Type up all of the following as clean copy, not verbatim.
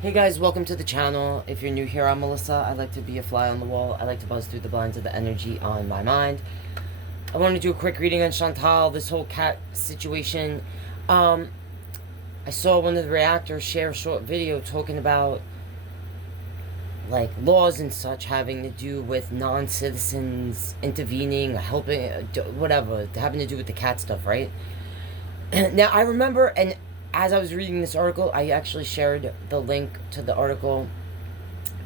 Hey guys, welcome to the channel. If you're new here, I'm Melissa. I like to be a fly on the wall. I like to buzz through the blinds of the energy on my mind. I want to do a quick reading on Chantal, this whole cat situation. I saw one of the reactors share a short video talking about like laws and such having to do with non-citizens intervening, helping, whatever, having to do with the cat stuff, right? Now, I remember, and as I was reading this article, I actually shared the link to the article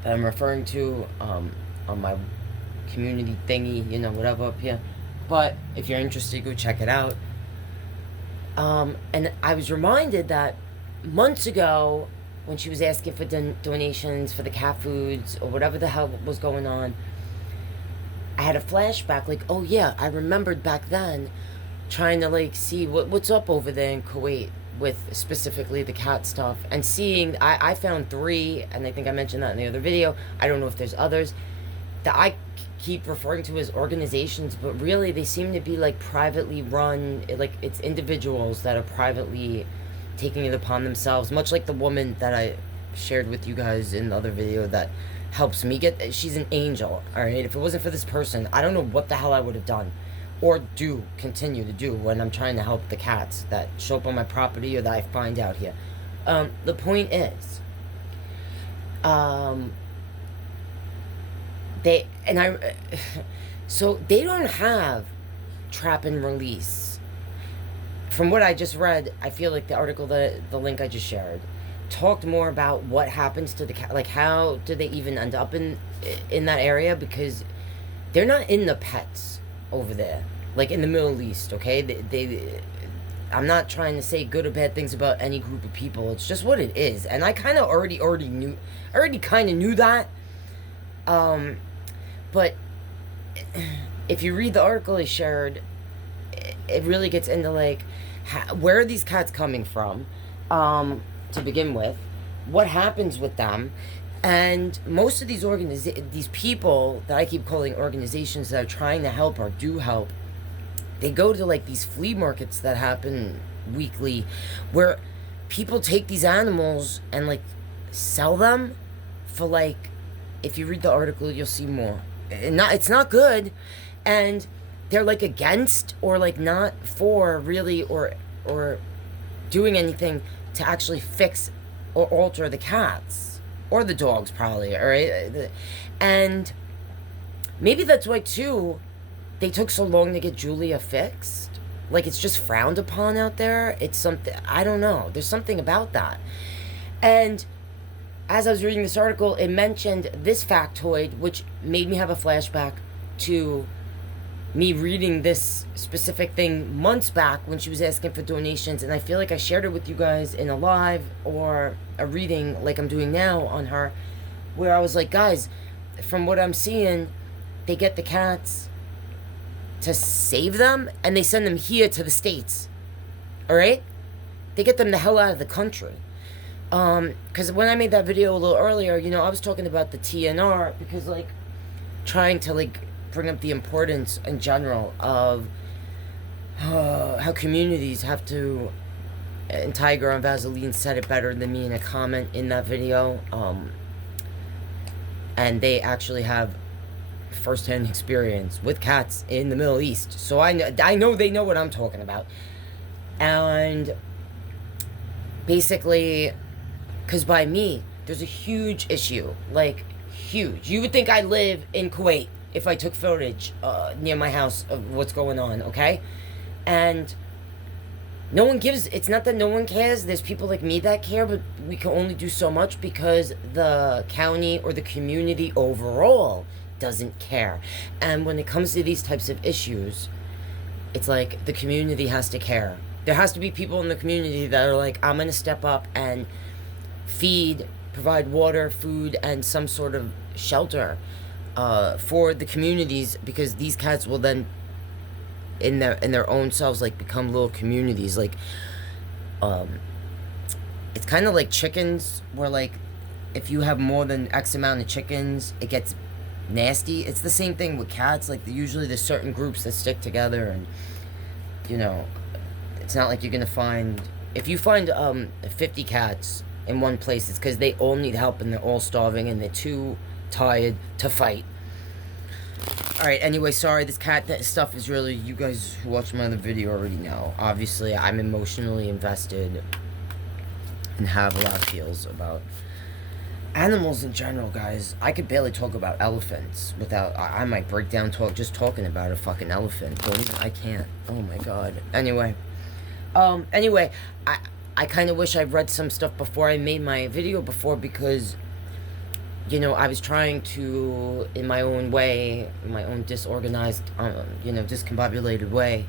that I'm referring to on my community thingy, whatever up here. But if you're interested, go check it out. And I was reminded that months ago, when she was asking for donations for the cat foods or whatever the hell was going on, I had a flashback, like, oh yeah, I remembered back then trying to like see what's up over there in Kuwait with specifically the cat stuff, and seeing I found 3, and I think I mentioned that in the other video. I don't know if there's others that I keep referring to as organizations, but really they seem to be like privately run, like it's individuals that are privately taking it upon themselves, much like the woman that I shared with you guys in the other video that helps me get, she's an angel, all right? If it wasn't for this person, I don't know what the hell I would have done or continue to do when I'm trying to help the cats that show up on my property or that I find out here. The point is, so they don't have trap and release. From what I just read, I feel like the article, the link I just shared, talked more about what happens to the cat, like how do they even end up in that area, because they're not in the pets over there, like in the Middle East, okay? I'm not trying to say good or bad things about any group of people. It's just what it is, and I kind of already knew that. But if you read the article I shared, it really gets into like where are these cats coming from, to begin with, what happens with them. And most of these people that I keep calling organizations that are trying to help or do help, they go to like these flea markets that happen weekly, where people take these animals and like sell them for like, if you read the article, you'll see more. It's not good, and they're like against or like not for really or doing anything to actually fix or alter the cats. Or the dogs, probably, all right? And maybe that's why, too, they took so long to get Julia fixed. Like, it's just frowned upon out there. It's something, I don't know. There's something about that. And as I was reading this article, it mentioned this factoid, which made me have a flashback to me reading this specific thing months back when she was asking for donations, and I feel like I shared it with you guys in a live or a reading like I'm doing now on her, where I was like, guys, from what I'm seeing, they get the cats to save them and they send them here to the States, all right? They get them the hell out of the country. Because when I made that video a little earlier, I was talking about the TNR, because like trying to like bring up the importance in general of how communities have to, and Tiger on Vaseline said it better than me in a comment in that video, and they actually have first-hand experience with cats in the Middle East, so I know they know what I'm talking about. And basically, because by me, there's a huge issue, like huge. You would think I live in Kuwait if I took footage near my house of what's going on, okay? And no one gives, it's not that no one cares, there's people like me that care, but we can only do so much because the county or the community overall doesn't care. And when it comes to these types of issues, it's like the community has to care. There has to be people in the community that are like, I'm gonna step up and provide water, food, and some sort of shelter for the communities, because these cats will then in their own selves like become little communities. Like it's kind of like chickens, where like if you have more than X amount of chickens, it gets nasty. It's the same thing with cats. Like usually there's certain groups that stick together, and it's not like you're gonna find, if you find 50 cats in one place, it's because they all need help and they're all starving and they're too tired to fight. Alright, anyway, sorry, this cat stuff is really, you guys who watched my other video already know. Obviously, I'm emotionally invested and have a lot of feels about animals in general, guys. I could barely talk about elephants without, I might break down just talking about a fucking elephant. I can't. Oh my god. Anyway, I kind of wish I'd read some stuff before I made my video before, because, you know, I was trying to, in my own way, in my own disorganized, you know, discombobulated way,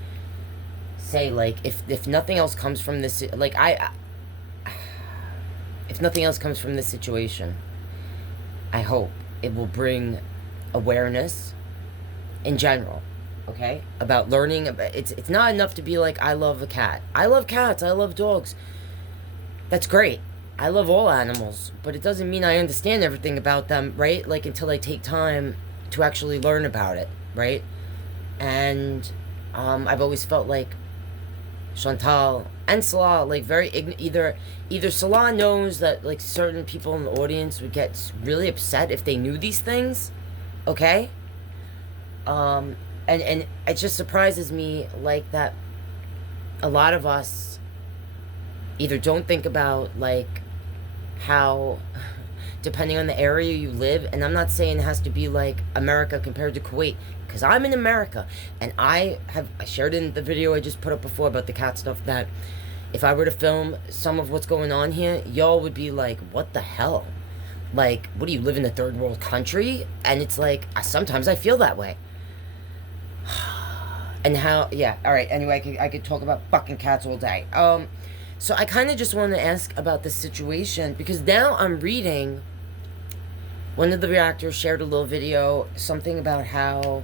say, like, if nothing else comes from this, like, if nothing else comes from this situation, I hope it will bring awareness in general, okay? About learning, it's not enough to be like, I love a cat. I love cats, I love dogs. That's great. I love all animals, but it doesn't mean I understand everything about them, right? Like, until I take time to actually learn about it, right? And I've always felt like Chantal and Salah, like, very either Salah knows that, like, certain people in the audience would get really upset if they knew these things, okay? And it just surprises me, like, that a lot of us either don't think about, like, how, depending on the area you live, and I'm not saying it has to be like America compared to Kuwait, because I'm in America, and I shared in the video I just put up before about the cat stuff, that if I were to film some of what's going on here, y'all would be like, what the hell? Like, what do you live in a third world country? And it's like, sometimes I feel that way. And how, yeah, alright, anyway, I could talk about fucking cats all day. So I kind of just want to ask about this situation, because now I'm reading, one of the reactors shared a little video, something about how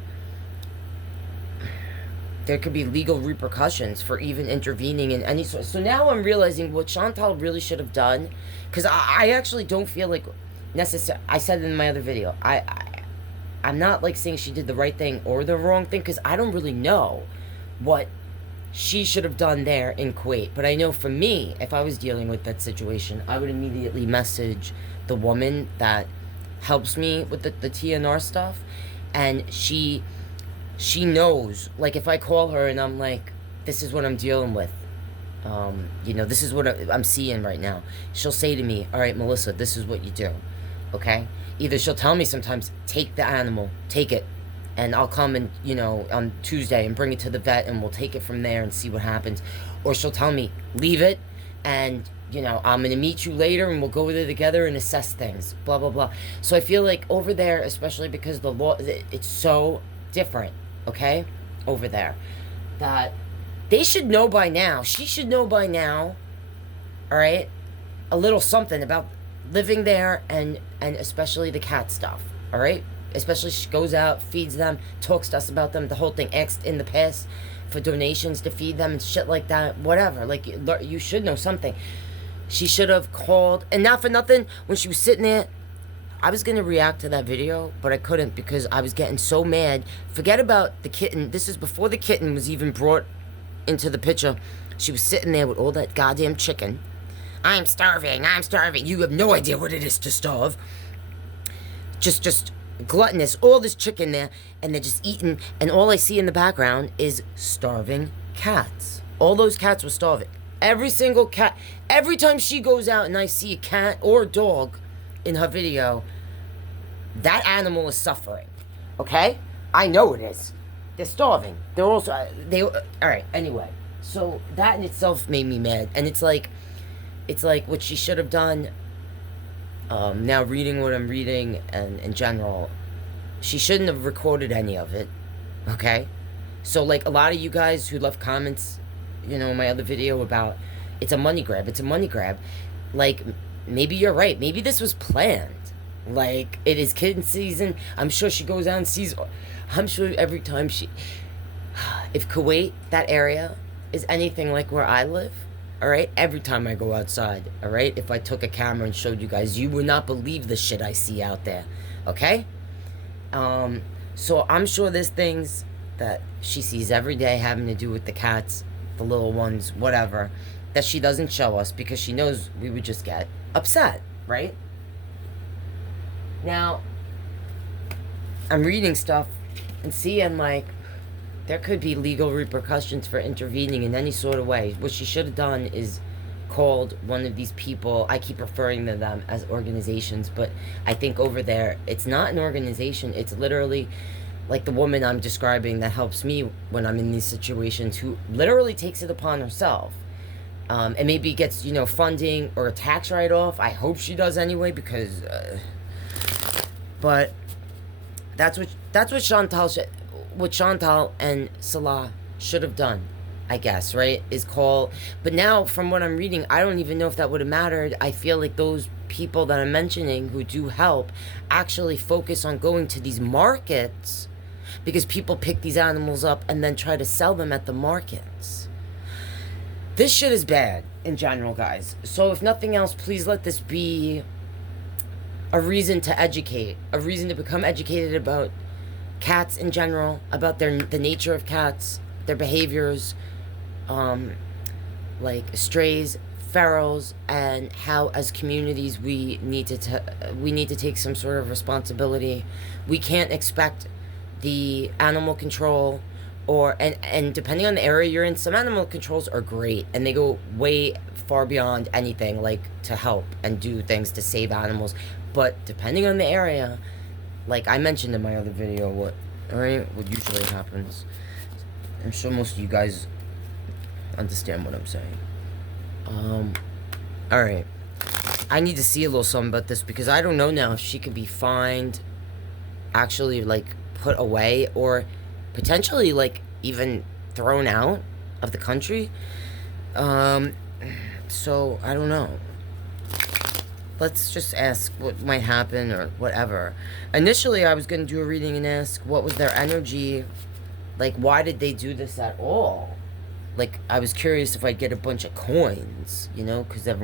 there could be legal repercussions for even intervening in any sort. So now I'm realizing what Chantal really should have done, because I actually don't feel like necessary. I said it in my other video, I'm not like saying she did the right thing or the wrong thing, because I don't really know what she should have done there in Kuwait. But I know for me, if I was dealing with that situation, I would immediately message the woman that helps me with the TNR stuff, and she knows, like, if I call her and I'm like, this is what I'm dealing with, you know, this is what I'm seeing right now, she'll say to me, all right, Melissa, this is what you do, okay? Either she'll tell me sometimes, take the animal, take it, and I'll come and, you know, on Tuesday and bring it to the vet, and we'll take it from there and see what happens. Or she'll tell me, leave it, and, you know, I'm going to meet you later and we'll go there together and assess things, blah, blah, blah. So I feel like over there, especially because the law, it's so different, okay, over there, that they should know by now, she should know by now, all right, a little something about living there, and especially the cat stuff, all right? Especially she goes out, feeds them, talks to us about them, the whole thing, asked in the past for donations to feed them and shit like that, whatever. Like, you should know something. She should have called, and not for nothing, when she was sitting there, I was going to react to that video, but I couldn't because I was getting so mad. Forget about the kitten. This is before the kitten was even brought into the picture. She was sitting there with all that goddamn chicken. I'm starving, I'm starving. You have no idea what it is to starve. Just gluttonous, all this chicken there, and they're just eating, and all I see in the background is starving cats. All those cats were starving. Every single cat, every time she goes out and I see a cat or a dog in her video, that animal is suffering, okay? I know it is. They're starving. They're also, alright, anyway. So that in itself made me mad, and it's like what she should have done. Now reading what I'm reading, and in general, she shouldn't have recorded any of it, okay? So, like, a lot of you guys who left comments, you know, in my other video about, it's a money grab, like, maybe you're right, maybe this was planned. Like, it is kitten season, I'm sure she goes out and sees, I'm sure every time if Kuwait, that area, is anything like where I live, alright, every time I go outside, alright, if I took a camera and showed you guys, you would not believe the shit I see out there, okay? So I'm sure there's things that she sees every day having to do with the cats, the little ones, whatever, that she doesn't show us because she knows we would just get upset, right? Now, I'm reading stuff and seeing like there could be legal repercussions for intervening in any sort of way. What she should have done is called one of these people. I keep referring to them as organizations, but I think over there it's not an organization. It's literally like the woman I'm describing that helps me when I'm in these situations, who literally takes it upon herself. And maybe gets, funding or a tax write-off. I hope she does anyway, because but that's what Chantal and Salah should have done, I guess, right? Is call. But now, from what I'm reading, I don't even know if that would have mattered. I feel like those people that I'm mentioning who do help actually focus on going to these markets, because people pick these animals up and then try to sell them at the markets. This shit is bad in general, guys. So if nothing else, please let this be a reason to educate, a reason to become educated about cats in general, about the nature of cats, their behaviors, like strays, ferals, and how as communities we need to take some sort of responsibility. We can't expect the animal control and depending on the area you're in, some animal controls are great and they go way far beyond anything, like to help and do things to save animals. But depending on the area, like I mentioned in my other video, what usually happens. I'm sure most of you guys understand what I'm saying. Alright. I need to see a little something about this, because I don't know now if she could be fined, actually like put away, or potentially like even thrown out of the country. So I don't know. Let's just ask what might happen or whatever. Initially, I was going to do a reading and ask what was their energy. Like, why did they do this at all? Like, I was curious if I'd get a bunch of coins, because